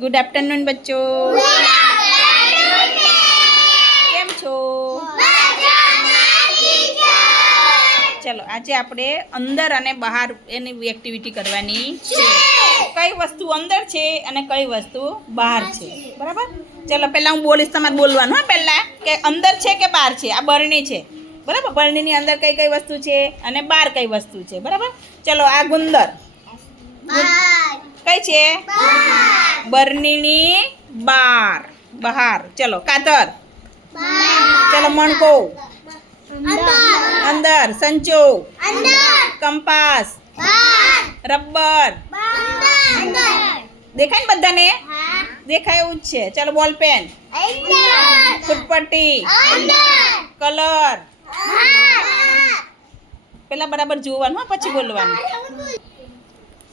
Good afternoon બચ્ચો. કેમ છો? ચલો, આજે આપણે અંદર અને બહાર એની એક્ટિવિટી કરવાની છે. કઈ વસ્તુ અંદર છે અને કઈ વસ્તુ બહાર છે? બરાબર? ચલો, પહેલાં હું બોલીશ, તમારે બોલવાનું, હા, પહેલાં? કે અંદર છે કે બહાર છે? આ બરણી છે. બરાબર? બરણીની અંદર કઈ કઈ વસ્તુ છે અને બહાર કઈ વસ્તુ છે? બરાબર? ચલો, આ ગુંદર. કઈ છે? બરણીની બાર. બહાર. ચલો કાતર. ચલો મણકો. અંદર. સંચો. કંપાસ. રબર. દેખાય ને બધાને? દેખાય એવું જ છે. ચલો બોલ પેન. ફૂટપટ્ટી. કલર. પેલા બરાબર જોવાનું પછી બોલવાનું.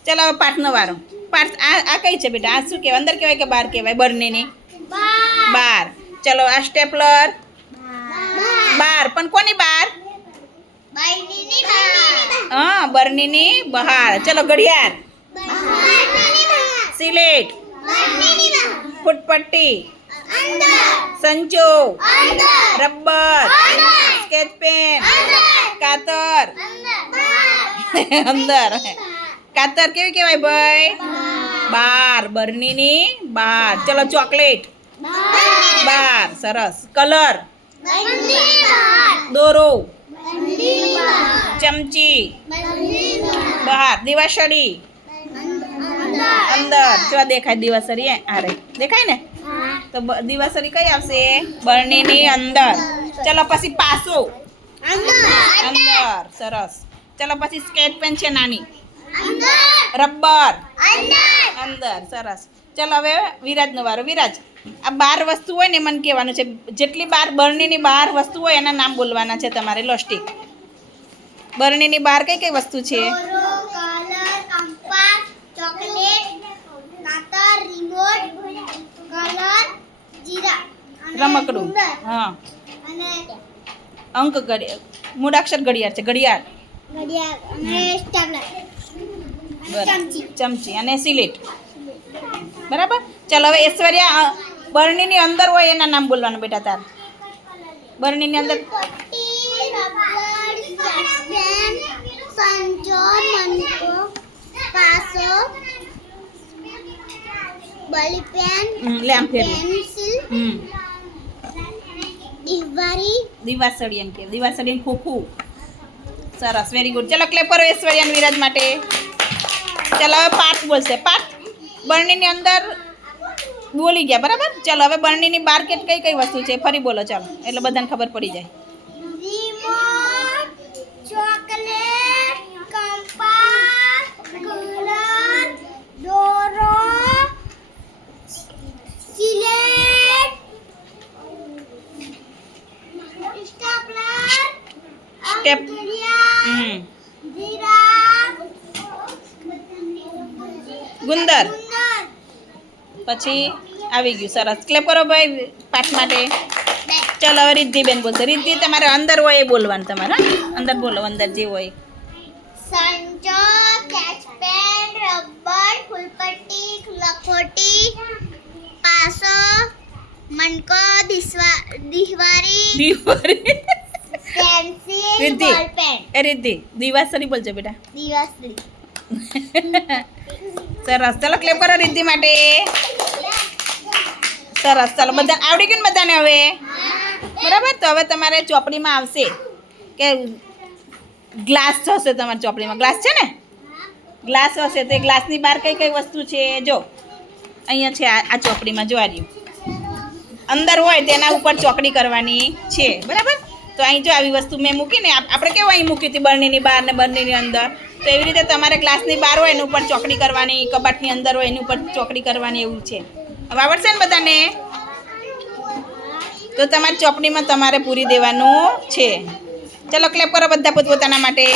ચલો હવે પાઠનો વારો. પાઠ આ આ કઈ છે બેટા? આ શું કહેવાય? અંદર કહેવાય કે બહાર કહેવાય? બંનેની બાર. ચલો આ સ્ટેપલર? બાર. પણ કોની બાર? હા બરણીની બહાર. ચલો ઘડિયાળ. સિલેટ. ફૂટપટ્ટી. સંચો. રબર. Sketch pen. કાતર. અંદર. કાતર કેવી કહેવાય ભાઈ? બાર. બર્નીની બાર. ચલો ચોકલેટ. બાર. સરસ. કલર. દોરો. ચમચી. બહાર. દિવાસળી. અંદર. જો દેખાય દિવાસળી એ આ રહી. દેખાય ને? તો દિવાસળી કઈ આવશે? બરણીની અંદર. ચલો પછી પાસો. અંદર. સરસ. ચલો પછી સ્કેચ પેન છે નાની. રબર. અંદર. સરસ. ચલો હવે વિરાજનો વારો. વિરાજ આ બાર વસ્તુ હોય ને મને કહેવાનું છે. જેટલી બાર બરણીની બહાર વસ્તુ હોય એના નામ બોલવાના છે તમારે. લોસ્ટિક બરણીની બહાર કઈ કઈ વસ્તુ છે? રમકડું. હા. અંક ઘડિયાળ. મૂળાક્ષર ઘડિયાળ છે. ઘડિયાળ. ઘડિયાળ અને સ્ટેપલર. ચમચી. અને સિલેટ. બરાબર? ચાલો, હવે ઐશ્વર્યા બરણીની અંદર હોય એના નામ બોલવાનું બેટા તાર. બરણીની અંદર દિવાસળી એમ કે, દિવાસળી ખોખું. સરસ વેરી ગુડ ચલો ક્લેપ કરો ઐશ્વર્યા વિરાજ માટે. ચલો હવે પાઠ બોલશે. પાઠ બરણીની અંદર બોલી ગયા બરાબર? ચાલો હવે બરણીની કે કઈ કઈ વસ્તુ છે ફરી બોલો ચાલો. એટલે બધાને ખબર પડી જાય. સ્ટેપ હમ ગુંદર. પછી આવી ગયું સરસ. ક્લેપ કરો ભાઈ પાઠ માટે. ચાલો હવે રિદ્ધિબેન બોલશે. રિદ્ધિ તમારે અંદર હોય એ બોલવાનું તમારે અંદર બોલો અંદર જે હોય. સંચો કેચ પેન રબર ફૂલપટ્ટી લખોટી પાસો મનકો દિસવા દિવારી. Diwali pencil Riddhi. Ball pen એ રિદ્ધિ. દિવાસરી બોલજો બેટા. દિવસરી સરસ. ચાલો ક્લેમ કરો રિદ્ધિ માટે. સરસ. ચાલો, બધા આવડી ગયું બધાને હવે? બરાબર? તો હવે તમારે ચોપડીમાં આવશે કે ગ્લાસ હશે તમારી ચોપડીમાં. ગ્લાસ છે ને? ગ્લાસ હશે તો એ ગ્લાસની બહાર કઈ કઈ વસ્તુ છે? જો, અહીંયા છે આ ચોપડીમાં, જોવા રહ્યું અંદર હોય તેના ઉપર ચોકડી કરવાની છે. બરાબર? તો અહીં જો આવી વસ્તુ મેં મૂકીને આપણે કેવું અહીં મૂકી હતી બરણીની બહાર ને બરણીની અંદર? તો એવી રીતે તમારે ગ્લાસની બહાર હોય એની ઉપર ચોકડી કરવાની, કબાટની અંદર હોય એની ઉપર ચોકડી કરવાની એવું છે. હવે આવડશે ને બધાને? તો તમારી ચોપડીમાં તમારે પૂરી દેવાનું છે. ચલો ક્લેપ કરો બધા પોતપોતાના માટે.